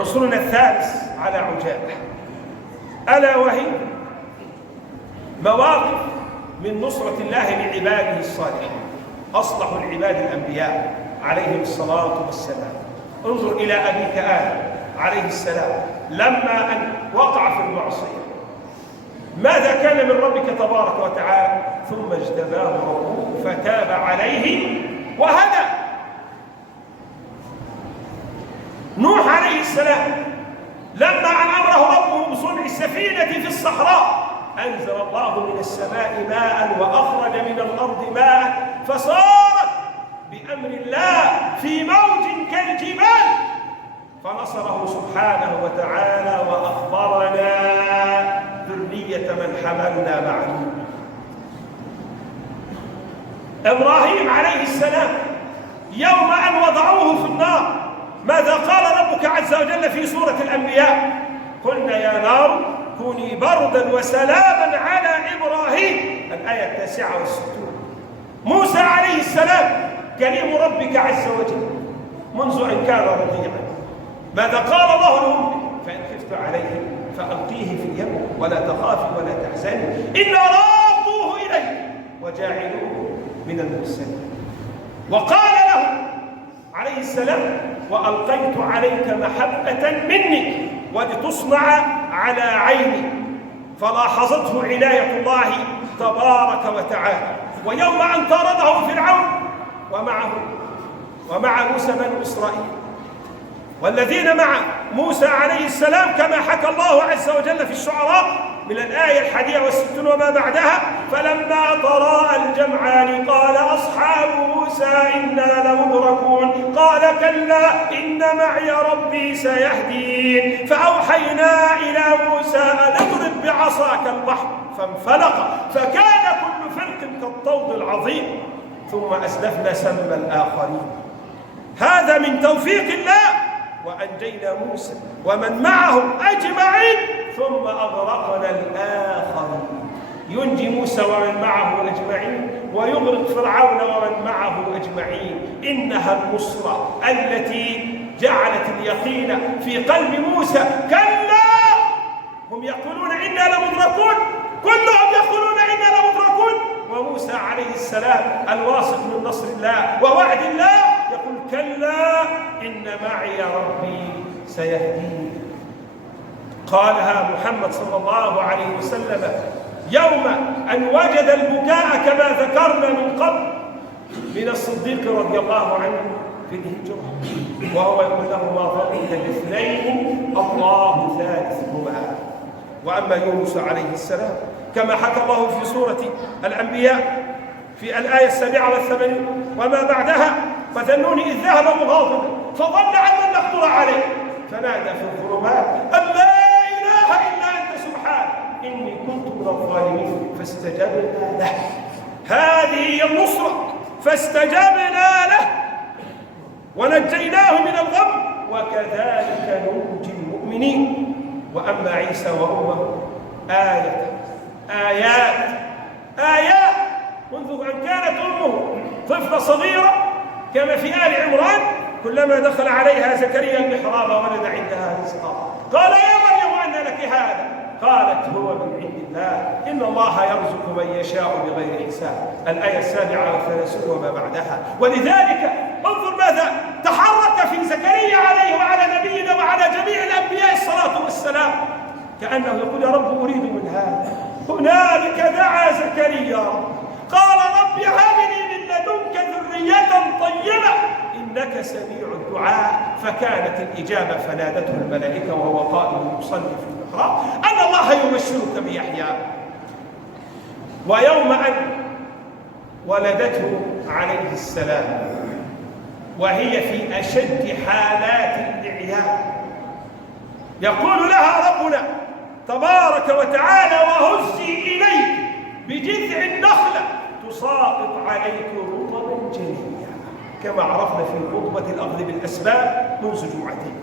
عنصرنا الثالث على عجالة، ألا وهي مواقف من نصرة الله لعباده الصالحين. أصلح العباد الأنبياء عليهم الصلاة والسلام. انظر إلى أبيك آدم عليه السلام لما أن وقع في المعصية، ماذا كان من ربك تبارك وتعالى؟ ثم اجتباه ربه فتاب عليه وهدى. نوح عليه السلام لما أن أمره ربه بصنع السفينة في الصحراء، أنزل الله من السماء ماء وأخرج من الأرض ماء فصارت بأمر الله في موج كالجبال، فنصره سبحانه وتعالى وأخبرنا ذرية من حملنا مع نوح. إبراهيم عليه السلام يوم أن وضعوه في النار، ماذا قال ربك عز وجل في سورة الأنبياء؟ قلنا يا نار كوني بردا وسلاما على إبراهيم، الآية 69. موسى عليه السلام كريم ربك عز وجل منذ أن كان رضيعا، ماذا قال الله له؟ فإن خفت عليه فألقيه في اليم ولا تخافي ولا تحزني إنا رادوه إليك وجاعلوه من المرسلين. وقال له عليه السلام وألقيت عليك محبة مني ولتصنع على عيني، فلاحظته عناية الله تبارك وتعالى. ويوم أن طارده فرعون ومع موسى بنو إسرائيل والذين مع موسى عليه السلام، كما حكى الله عز وجل في الشعراء من الآية 61 وما بعدها: فلما تراءى الجمعان قال أصحاب موسى إنا لمدركون قال كلا إن معي ربي سيهدين فأوحينا إلى موسى أن اضرب بعصاك البحر فانفلق فكان كل فرق كالطود العظيم ثم أزلفنا سم الآخرين. هذا من توفيق الله، وأنجينا موسى ومن معه أجمعين ثم أغرقنا الآخرين. ينجي موسى ومن معه أجمعين ويغرق فرعون ومن معه أجمعين. إنها النصرة التي جعلت اليقين في قلب موسى. كلا هم يقولون إنا لمدركون، كلهم يقولون إنا لمدركون، وموسى عليه السلام الواثق من نصر الله ووعد الله يقول كلا إن معي ربي سيهدين. قالها محمد صلى الله عليه وسلم يوم أن وجد البكاء كما ذكرنا من قبل من الصديق رضي الله عنه في الهجرة، وهو يقول له ما ظنك باثنين الله ثالثهما. وأما يونس عليه السلام كما حكى الله في سورة الأنبياء في الآية 87 وما بعدها: فذنوني إذ ذهب مغاضبا فظن أن لن نقدر عليه فنادى في الظلمات أن لا إله إلا أنت سبحانك إني كنت من الظالمين فاستجبنا له. هذه هي النصرة، فاستجبنا له ونجيناه من الغم وكذلك ننجي المؤمنين. وأما عيسى وأمه آيات منذ أن كانت أمه طفلة صغيرة كما في آل عمران، كلما دخل عليها زكريا المحراب ولد عندها رزقا قال يا مريم أنى لك هذا؟ قالت هو من عند الله إن الله يرزق من يشاء بغير حساب. الآية 37 وما بعدها. ولذلك انظر ماذا تحرك في زكريا عليه وعلى نبينا وعلى جميع الأنبياء الصلاة والسلام، كأنه يقول يا رب أريد من هذا. هنالك دعا زكريا قال رب هب لي من لدنك ذرية طيبة إنك سميع الدعاء. فكانت الإجابة فنادته الملائكة وهو قائم يصلي في المحراب أن الله يبشرك بيحيى. ويوم أن ولدته عليه السلام وهي في أشد حالات الإعياء يقول لها ربنا تبارك وتعالى وهزي إليك بجذع النخلة تساقط عليك رطبا جنيا، كما عرفنا في خطبة الأخذ بالأسباب منذ جمعتين.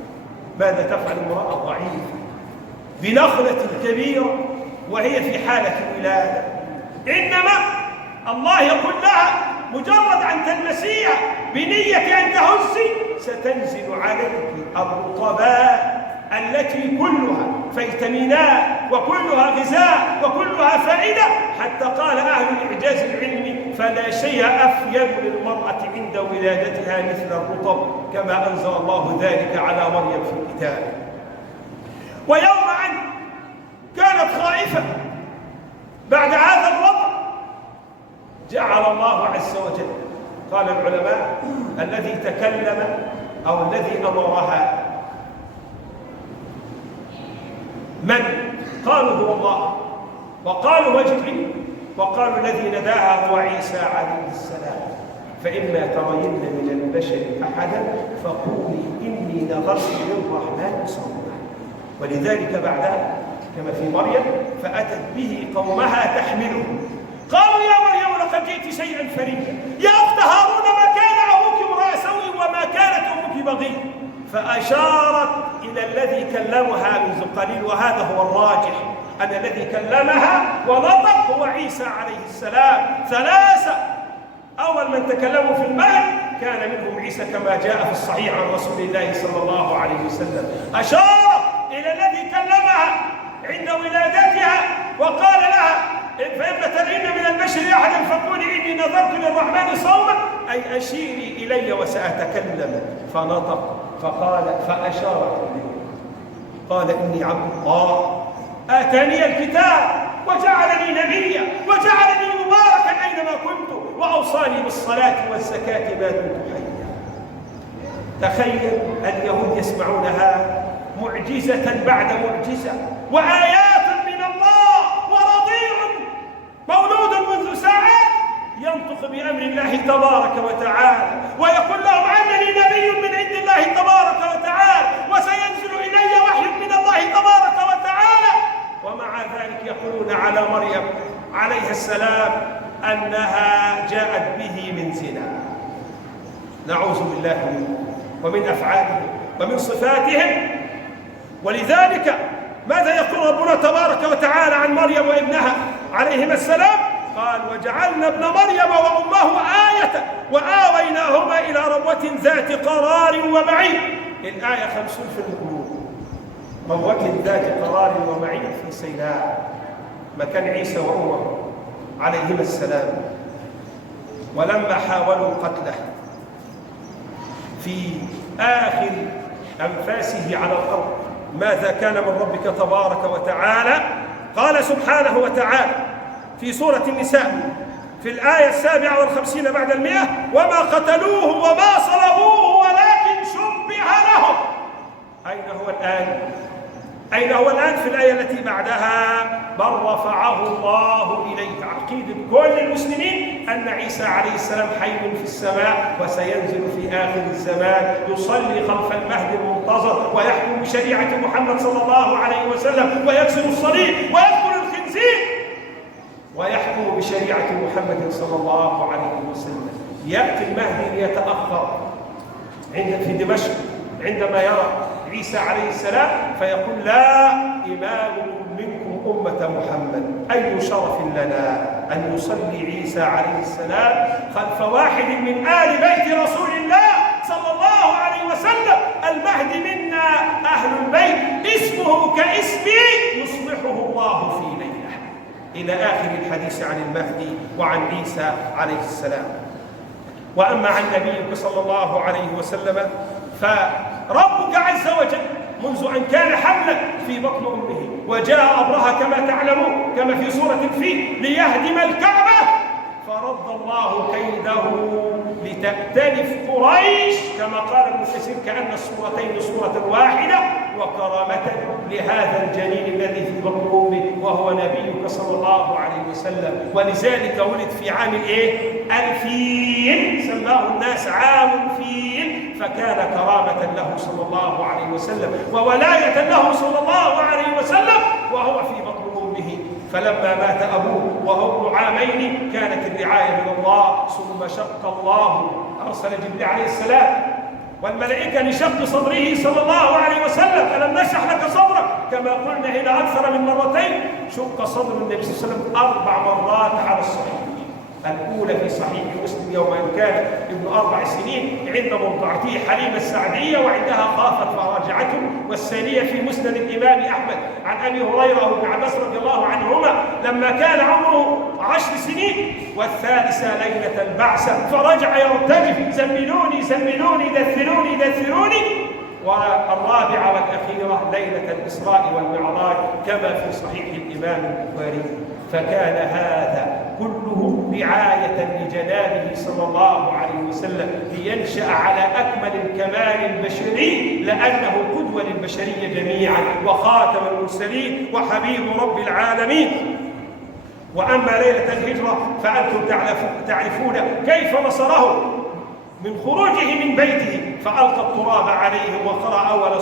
ماذا تفعل امرأة ضعيفة بنخلة كبيرة وهي في حالة الولادة؟ إنما الله يقول لها مجرد أن تلمسيها بنية أن تهزي ستنزل عليك الرطباء التي كلها فيتامينات وكلها غذاء وكلها فائدة، حتى قال أهل الإعجاز العلمي: فلا شيء أفيد للمرأة عند ولادتها مثل الرطب، كما أنزل الله ذلك على مريم في كتابه. ويوم أن كانت خائفة بعد هذا الوضع، جعل الله عز وجل، قال العلماء: الذي تكلم أو الذي أمرها من؟ قالوا هو الله، وقالوا هو جبريل، وقالوا الذي نداها هو عيسى عليه السلام. فإما ترين من البشر أحدا فقولي إني نظرت للرحمن صوما. ولذلك بعدها كما في مريم: فأتت به قومها تحمله قالوا يا مريم لقد جئت شيئا فريا، يا أخت هارون ما كان أبوك امرأ سوء وما كانت أمك بغيا. فأشارت إلى الذي كلمها منذ قليل، وهذا هو الراجح، أن الذي كلمها ونطق هو عيسى عليه السلام. ثلاثة: أول من تكلموا في المهد كان منهم عيسى كما جاء في الصحيح عن رسول الله صلى الله عليه وسلم. أشار إلى الذي كلمها عند ولادتها وقال لها: فإما ترين من البشر أحدا فقولي إني نذرت للرحمن صوما، أي أشيري إلي وسأتكلم. فنطق فأشارت إليه، قال: إني عبد الله آتاني الكتاب وجعلني نبيا وجعلني مباركا أينما كنت وأوصاني بالصلاة والزكاة ما دمت حيا. تخيل اليهود يسمعونها معجزة بعد معجزة، وآيات من الله، ورضيع مولود منذ ساعات ينطق بأمر الله تبارك وتعالى ويقول لهم: أنني نبي من عند الله تبارك وتعالى وسينزل إلي وحي من الله تبارك وتعالى. ومع ذلك يقولون على مريم عليها السلام أنها جاءت به من زنا. نعوذ بالله منه ومن أفعالهم ومن صفاتهم. ولذلك ماذا يقول ربنا تبارك وتعالى عن مريم وابنها عليهما السلام؟ قال: وجعلنا ابن مريم وأمه آية وآويناهما إلى ربوة ذات قرار ومعين. الآية 50 في المؤمنون. ربوة ذات قرار ومعين في سيناء، مكان عيسى وأمه عليهما السلام. ولما حاولوا قتله في آخر أنفاسه على الأرض، ماذا كان من ربك تبارك وتعالى؟ قال سبحانه وتعالى في سورة النساء في الآية 57 بعد 100: وما قتلوه وما صلبوه ولكن شبه لهم. أين هو الآن؟ أين هو الآن؟ في الآية التي بعدها: بل رفعه الله إليه. عقيدة كل المسلمين أن عيسى عليه السلام حي في السماء وسينزل في آخر الزمان، يصلي خلف المهدي المنتظر ويحكم بشريعة محمد صلى الله عليه وسلم ويكسر الصليب ويقتل الخنزير ويحكم بشريعة محمد صلى الله عليه وسلم. يأتي المهدي ليتأخر في دمشق عندما يرى عيسى عليه السلام فيقول: لا إمامكم منكم أمة محمد، أي شرف لنا أن يصلي عيسى عليه السلام خلف واحد من آل بيت رسول الله صلى الله عليه وسلم. المهدي منا أهل البيت، اسمه كاسمي يصلحه الله في ليلة. إلى آخر الحديث عن المهدي وعن عيسى عليه السلام. وأما عن نبيك صلى الله عليه وسلم فربك عز وجل منذ أن كان حملا في بطن أمه وجاء أبرهة كما تعلمون كما في سورة الفيل ليهدم الكعبة، فرد الله كيده لتأتلف قريش كما قال ابن كثير: كأن السورتين سورة واحدة، وكرامة لهذا الجنين الذي في بطن أمه وهو نبيك صلى الله عليه وسلم. ولذلك ولد في عام الفيل، سماه الناس عام الفيل، فكان كرامة له صلى الله عليه وسلم وولاية له صلى الله عليه وسلم وهو في بطن أمه. فلما مات أبوه وهو ابن عامين كانت الرعاية من الله، ثم شق الله، أرسل جبريل عليه السلام والملائكة لشق صدره صلى الله عليه وسلم. ألم نشرح لك صدرك؟ كما قلنا هنا أكثر من مرتين. شق صدر النبي صلى الله عليه وسلم 4 مرات على الصحيح. الأولى في صحيح مسلم يوم أن كان ابن 4 سنين عند مرضعته حليمة السعدية وعندها خافت فرجعته والثانية في مسند الإمام أحمد عن أبي هريرة وابن عباس رضي الله عنهما لما كان عمره 10 سنين، والثالثة ليلة البعثة فرجع يرتجف: زملوني زملوني دثروني دثروني. والرابعة والأخيرة ليلة الإسراء والمعراج كما في صحيح الإمام البخاري. فكان هذا كله رعاية لجلاله صلى الله عليه وسلم لينشأ على أكمل الكمال البشري، لأنه قدوة للبشرية جميعا وخاتم المرسلين وحبيب رب العالمين. وأما ليلة الهجرة فأنتم تعرفون كيف نصره من خروجه من بيته، فألقى التراب عليهم وقرأ أول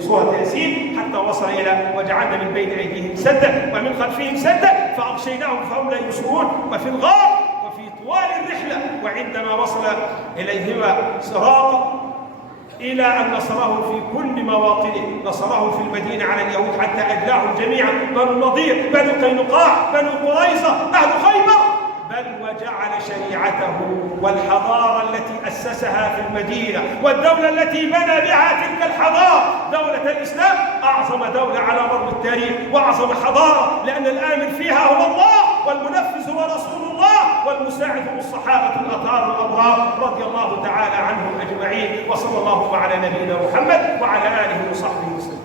سورة ياسين حتى وصل إلى: وجعلنا من بين أيديهم سدا ومن خلفهم سدا فأغشيناهم فهم لا يبصرون. وفي الغار وفي طوال الرحلة وعندما وصل إليهما صراطا إلى أن نصره في كل مواطنه، نصره في المدينة على اليهود حتى أجلاهم جميعا: بنو النضير، بنو قينقاع، بنو قريظة، أهل خيبر، بل وجعل شريعته والحضارة التي أسسها في المدينة والدولة التي بنى بها تلك الحضارة دولة الإسلام أعظم دولة على مر التاريخ وأعظم حضارة، لأن الآمر فيها هو الله والمنفذ هو رسول الله والمساعد هم الصحابة الأطهار الأبرار رضي الله تعالى عنهم أجمعين. وصلى الله على نبينا محمد وعلى آله وصحبه وسلم.